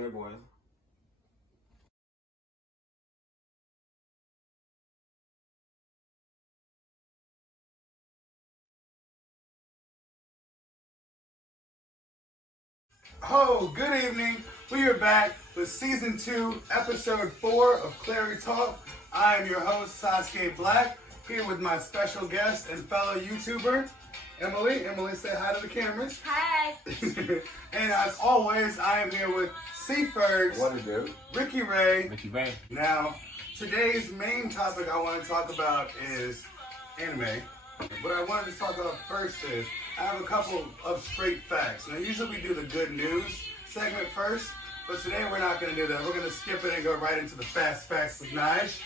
Clareyboyz. Oh, good evening. We are back with Season 2, Episode 4 of Clarey Talk. I am your host, Sasukeblack, here with my special guest and fellow YouTuber, Emily. Emily, say hi to the cameras. Hi. And as always, I am here with C-Fergs. What to do? Ricky Ray. Ricky Ray. Now, today's main topic I want to talk about is anime. What I wanted to talk about first is I have a couple of straight facts. Now, usually we do the good news segment first, but today we're not going to do that. We're going to skip it and go right into the fast facts with Nige.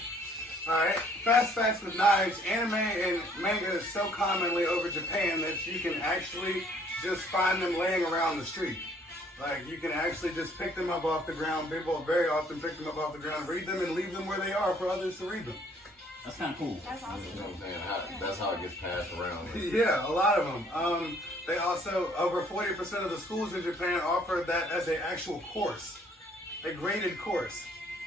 Alright, fast facts with Nige. Anime and manga is so commonly over Japan that you can actually just find them laying around the street. Like, you can actually just pick them up off the ground. People very often pick them up off the ground, read them, and leave them where they are for others to read them. That's kind of cool. That's awesome. You know what I'm saying? That's how it gets passed around. Yeah, a lot of them. They also, over 40% of the schools in Japan offer that as an actual course, a graded course.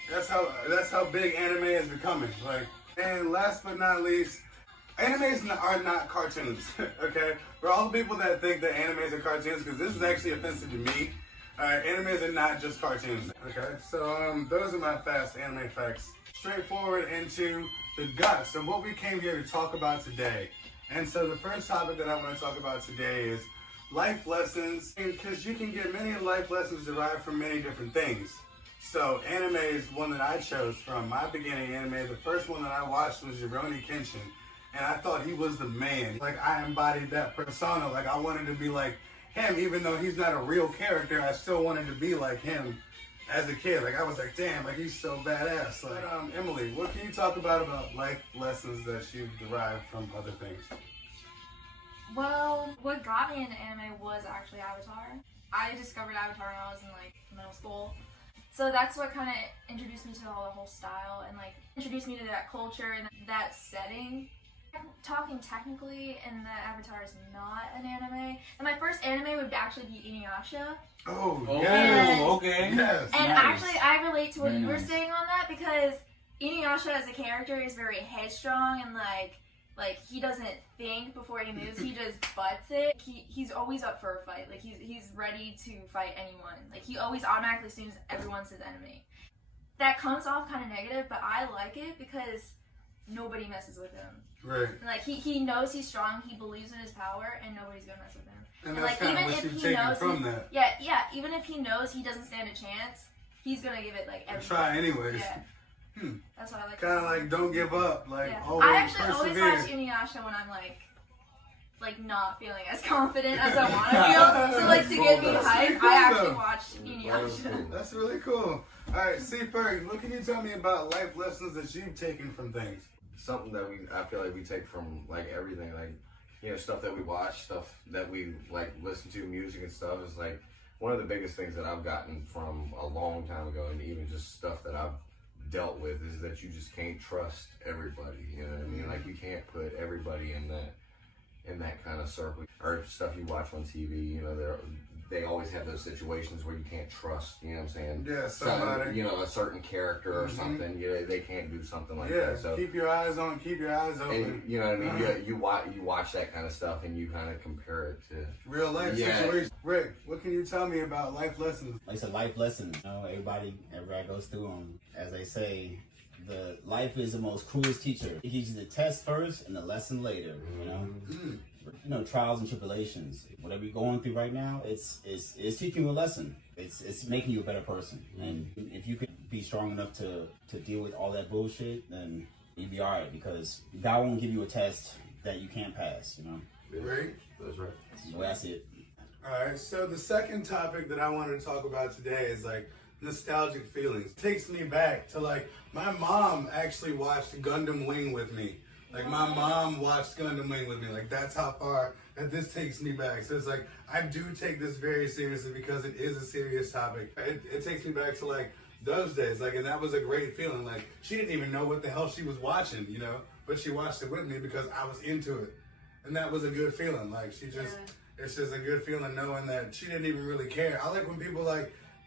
That's how big anime is becoming. Like, and last but not least, animes are not cartoons. Okay, for all the people that think that animes are cartoons, because this is actually offensive to me. Animes are not just cartoons. Okay, so those are my fast anime facts. Straightforward into the guts of what we came here to talk about today. And so the first topic that I want to talk about today is life lessons, because you can get many life lessons derived from many different things. So anime is one that I chose from my beginning anime. The first one that I watched was Rurouni Kenshin, and I thought he was the man. Like, I embodied that persona. Like, I wanted to be like him, even though he's not a real character. I still wanted to be like him as a kid. Like, I was like, damn, like, he's so badass. Like, Emily, what can you talk about life lessons that you've derived from other things? Well, what got me into anime was actually Avatar. I discovered Avatar when I was in middle school. So that's what kind of introduced me to the whole style and introduced me to that culture and that setting. Talking technically, and that Avatar is not an anime. And my first anime would actually be Inuyasha. Oh, yes. yes. Okay. Yes. And Nice. actually, I relate to what Very you were nice. saying on that, because Inuyasha as a character is very headstrong and like he doesn't think before he moves. He just butts it. He's always up for a fight. Like he's ready to fight anyone. Like he always automatically assumes everyone's his enemy. That comes off kind of negative, but I like it because nobody messes with him. Right. Like he knows he's strong. He believes in his power, and nobody's gonna mess with him. And that's kind of what you've taken from that. Yeah. Even if he knows he doesn't stand a chance, he's gonna give it everything. Try anyways. Yeah. That's what I like. Kind of like don't give up. Like always I actually always persevere. watch Inuyasha when I'm like not feeling as confident as I want to feel. So to get me hyped, I actually watch Inuyasha. That's really cool. All right, C-Ferg, what can you tell me about life lessons that you've taken from things? Something that I feel like we take from everything, stuff that we watch, stuff that we listen to, music and stuff is one of the biggest things that I've gotten from a long time ago, and even just stuff that I've dealt with, is that you just can't trust everybody. You know what I mean? Like, you can't put everybody in that kind of circle. Or stuff you watch on TV, they always have those situations where you can't trust, you know what I'm saying? Yeah, somebody. A certain character or something, they can't do something like yeah, that. So keep your eyes on, keep your eyes open. and, you know what I mean? You watch that kind of stuff and you kind of compare it to real life situations. Rick, what can you tell me about life lessons? Like I said, life lessons. Everybody goes through them. As they say, the life is the most cruelest teacher. It gives you the test first and the lesson later. Trials and tribulations. Whatever you're going through right now, it's teaching you a lesson. It's making you a better person. And if you could be strong enough to deal with all that bullshit, then you'll be alright, because God won't give you a test that you can't pass. Right? That's right. So that's it. All right, so the second topic that I wanted to talk about today is nostalgic feelings. It takes me back to my mom actually watched Gundam Wing with me. My mom watched Gundam Wing with me. That's how far that this takes me back. So it's I do take this very seriously because it is a serious topic. It takes me back to those days. And that was a great feeling. She didn't even know what the hell she was watching, but she watched it with me because I was into it. And that was a good feeling. It's just a good feeling knowing that she didn't even really care. I like when people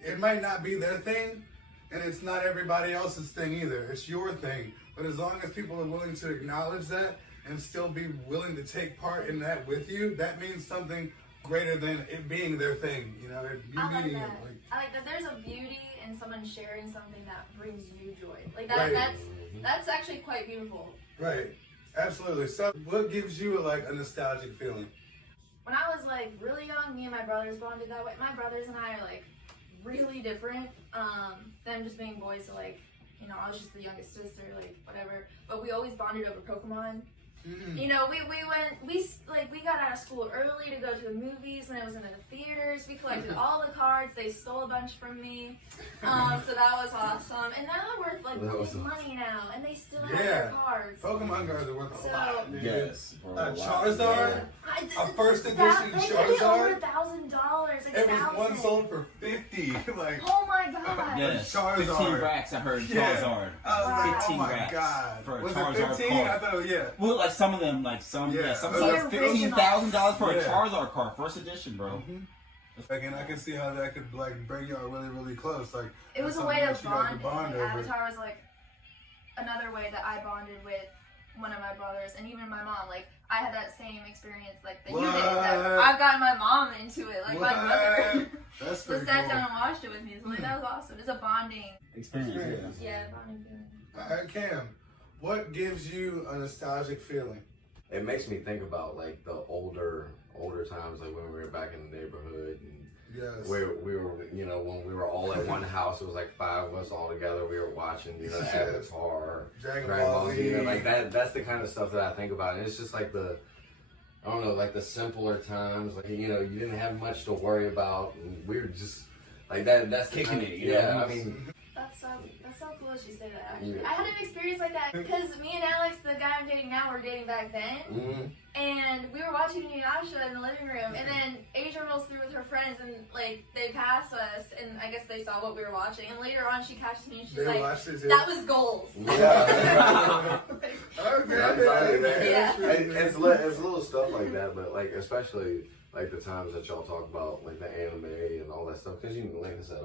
It might not be their thing, and it's not everybody else's thing either. It's your thing. But as long as people are willing to acknowledge that and still be willing to take part in that with you, that means something greater than it being their thing. You know, you I like meeting that. it. I like that there's a beauty in someone sharing something that brings you joy. Like that. Right. That's actually quite beautiful. Right. Absolutely. So, what gives you like a nostalgic feeling? When I was like really young, me and my brothers bonded that way. My brothers and I are like really different. Them just being boys, so like, you know, I was just the youngest sister, like whatever. But we always bonded over Pokemon. You know, we got out of school early to go to the movies when it was in the theaters. We collected all the cards. They stole a bunch from me. So that was awesome. And they're worth like money now, and they still have their cards. Pokemon cards are worth a lot. Dude. Yes, bro. Charizard, a first edition Charizard. They over Charizard. $1,000. It was one sold for 50. Like, oh my god. Yes, Charizard. 15 racks. I heard Yeah. Charizard. I was like, 15 oh my racks god. for a Was Charizard it 15? card. I thought, yeah. Well, like some of them, like some, Yeah. some The like $15,000 for a Yeah. Charizard card, first edition, bro. Like, and I can see how that could like bring y'all really, really close. Like, It was that's a way something of that you guys could bonding. bond over. Avatar was like another way that I bonded with one of my brothers and even my mom. Like I had that same experience like that you did. That I've gotten my mom into it, like my mother. That's So pretty sat cool. down and watched it with me. So like that was awesome. It's a bonding. Experience. Yeah, bonding feeling. Alright, Cam, what gives you a nostalgic feeling? It makes me think about like the older times, like when we were back in the neighborhood and Yes. where we were, you know, when we were all at one house. It was like 5 of us all together. We were watching, you know, Yes. Avatar, Dragon Dragon Ball Ball Z. Z, you know, like that. That's the kind of stuff that I think about, and it's just like I don't know, like the simpler times. Like, you know, you didn't have much to worry about, and we were just like that. That's the Kicking kind of, it, you yeah. know? I mean, That's so cool as you say that. Actually, Yeah. I had an experience like that because me and Alex, the guy I'm dating now, were dating back then. And we were watching Inuyasha in the living room, and then Asia rolls through with her friends, and like they pass us, and I guess they saw what we were watching. And later on, she catches me, and she's They like, watched it too. "That was goals." yeah. Okay. Yeah. It's little stuff like that, but like especially like the times that y'all talk about like the anime and all that stuff. Because like I said,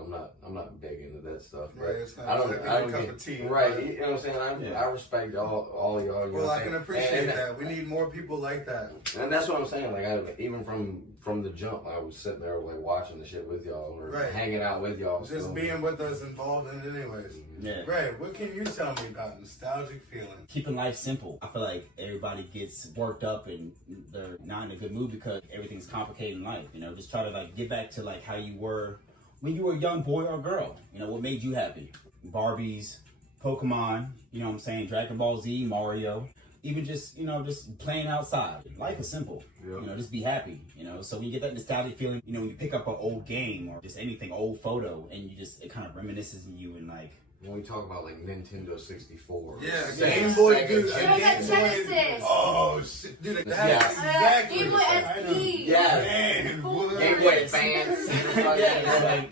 I'm not big into that stuff. But Right, it's not I don't exactly a cup of tea. Right, you know what I'm saying? I respect all y'all. You know Well, what I I'm can saying? appreciate that. We need more people like that. And that's what I'm saying. Like even from the jump, I was sitting there like watching the shit with y'all or Right. hanging out with y'all. Just so. being with us, involved in it anyways. Yeah. Right, what can you tell me about nostalgic feeling? Keeping life simple. I feel like everybody gets worked up and they're not in a good mood because everything's complicated in life. You know, just try to like get back to like how you were when you were a young boy or girl. You know, what made you happy? Barbies, Pokemon, you know what I'm saying? Dragon Ball Z, Mario. Even just, you know, just playing outside. Life is simple. Yeah. You know, just be happy. You know, so when you get that nostalgic feeling, you know, when you pick up an old game or just anything, old photo, and you just, it kind of reminisces in you and like, When we talk about like Nintendo 64. Yeah, Sega, Game Boy, Sega dude. Sega Game Boy. Genesis. Oh, shit. Dude, that's Yes. exactly. Game Boy SP. Yeah. Man, what? Game Boy Advance. yeah, like,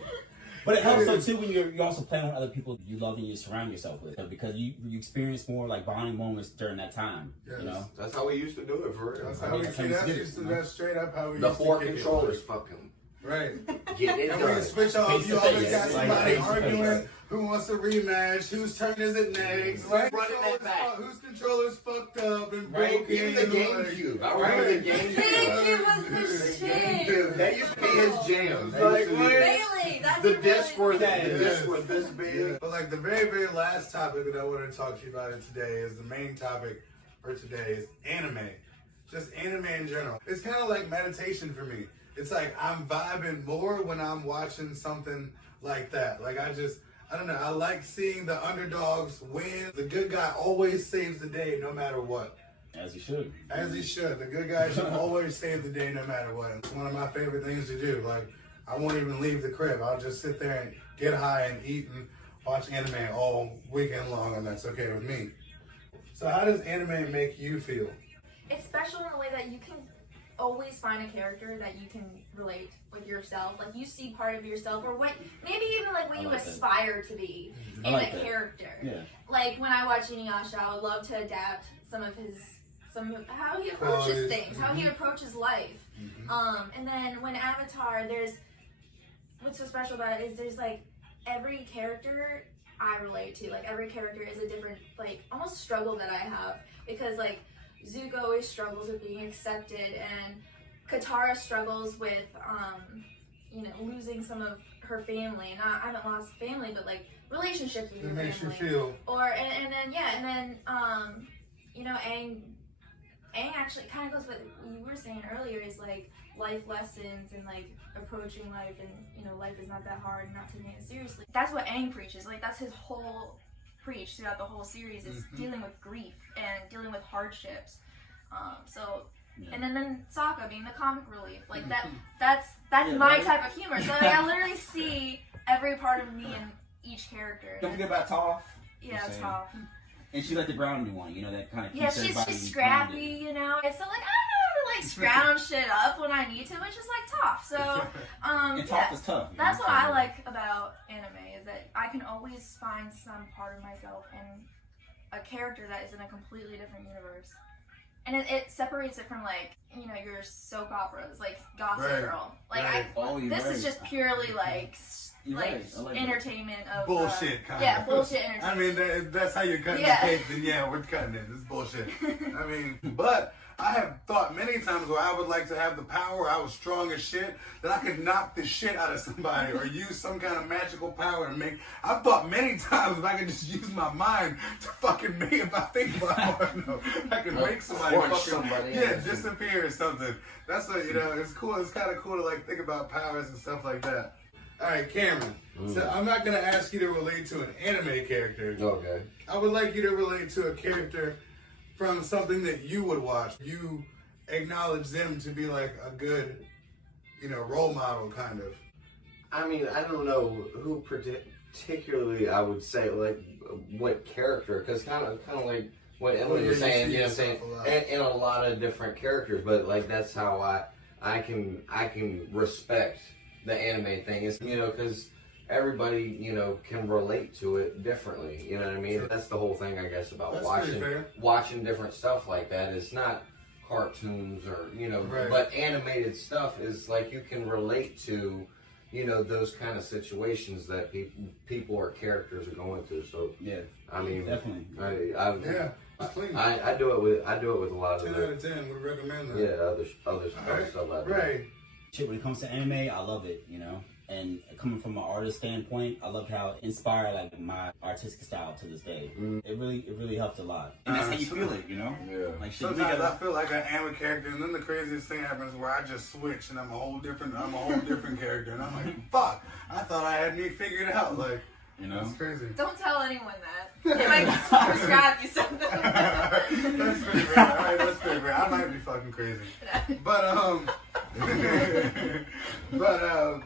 but it helps though too when you're also playing with other people you love and you surround yourself with, because you experience more like bonding moments during that time. Yes. You know, That's how we used to do it for real. That's how we That's how see. we That's do it, used to. you know? That's straight up how we The used to 4 kick it. controllers fucking Right. get it And when you done. switch off, Face you to always face, got like, somebody face to face. arguing who wants a rematch, whose turn is it next, Running that back. whose controller's fucked up and Right? broken. Even the GameCube. I remember the GameCube. GameCube was the shit. That used to be his jam. Like, Like, what? Bailey, that's the a disc really- was the disc was this big. Yeah. But like the very last topic that I want to talk to you about it today is the main topic for today is anime. Just anime in general. It's kind of like meditation for me. It's like I'm vibing more when I'm watching something like that. Like I don't know. I like seeing the underdogs win. The good guy always saves the day no matter what. as you should. As he should. The good guy should always save the day no matter what. It's one of my favorite things to do. Like, I won't even leave the crib. I'll just sit there and get high and eat and watch anime all weekend long, and that's okay with me. So how does anime make you feel? It's special in a way that you can always find a character that you can relate with yourself. Like you see part of yourself, or what maybe even like what I you like that. aspire to be I in like a that. character. Yeah. Like when I watch Inuyasha, I would love to adapt some of how he approaches Qualities. things, how he approaches life. And then when Avatar, there's what's so special about it is there's like every character I relate to. Like every character is a different, like almost struggle that I have, because like Zuko always struggles with being accepted, and Katara struggles with losing some of her family. Not I haven't lost family, but like relationships with It your makes you family. feel. Or and then Aang actually kind of goes with what you were saying earlier, is like life lessons and like approaching life, and life is not that hard and not taking it seriously. That's what Aang preaches. Like that's his whole preach throughout the whole series, is dealing with grief and dealing with hardships. And then Sokka being the comic relief, like that's my type of humor. So like, I literally see every part of me in each character. Don't forget about Toph. Yeah, Toph. And she's like the grounded one, that kind of keeps Yeah, she's scrappy, And so like I don't know how to like scrounge shit up when I need to, which is like Toph. So and Toph is tough. That's what I like about anime, is that I can always find some part of myself in a character that is in a completely different universe. And it separates it from like, your soap operas, like Gossip Girl. Like this is just purely like entertainment of bullshit kind of. Yeah, bullshit entertainment. I mean, that's how you're cutting the cake, then yeah, we're cutting it. It's bullshit. I mean, but I have thought many times where I would like to have the power, I was strong as shit, that I could knock the shit out of somebody or use some kind of magical power to make. I've thought many times if I could just use my mind to fucking make, if I think about it, I could make somebody disappear or something. That's what, it's cool. It's kind of cool to like think about powers and stuff like that. All right, Cameron. So I'm not going to ask you to relate to an anime character. Okay. I would like you to relate to a character from something that you would watch. You acknowledge them to be like a good, role model kind of. I mean, I don't know who particularly I would say, like, what character, because kind of like what Emily was saying, in a lot of different characters, but like that's how I can respect the anime thing, is because everybody can relate to it differently. You know what I mean? That's the whole thing, I guess, about watching different stuff like that. It's not cartoons or but animated stuff is like you can relate to those kind of situations that people or characters are going through. So yeah, I mean, definitely. I do it with a lot of 10 out of 10 would recommend that. Yeah, other stuff like that. Right. Shit, when it comes to anime, I love it, And coming from an artist standpoint, I love how it inspired like my artistic style to this day. It really helped a lot. And that's how you feel it, Yeah. Like shit, Sometimes I feel like I am a character, and then the craziest thing happens where I just switch and I'm a whole different character, and I'm like, fuck! I thought I had me figured out. Like, it's crazy. Don't tell anyone that. They might prescribe you something. That's pretty rare. All right, that's pretty rare. I might be fucking crazy, but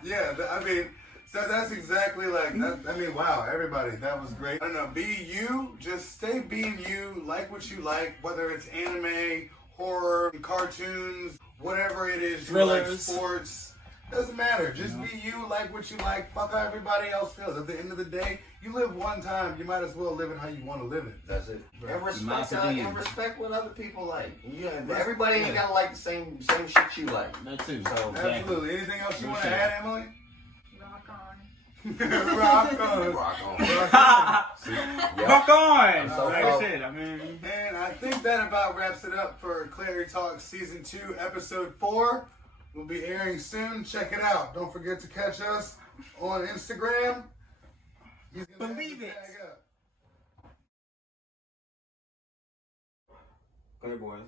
yeah. I mean, so that's exactly like that. I mean, wow, everybody, that was great. I don't know. Be you. Just stay being you. Like what you like, whether it's anime, horror, cartoons, whatever it is. Thrillers. You like sports. Doesn't matter. Just be you, like what you like. Fuck how everybody else feels. At the end of the day, you live one time. You might as well live it how you want to live it. That's it. Right. And respect what other people like. Yeah, everybody ain't gotta like the same shit you like. That too. So absolutely. Anything else you want to add, Emily? Rock on. Rock on. Rock on. Rock on! So Like shit, I mean. And I think that about wraps it up for Clary Talk Season 2, Episode 4. Will be airing soon. Check it out. Don't forget to catch us on Instagram. Believe it. Clareyboyz.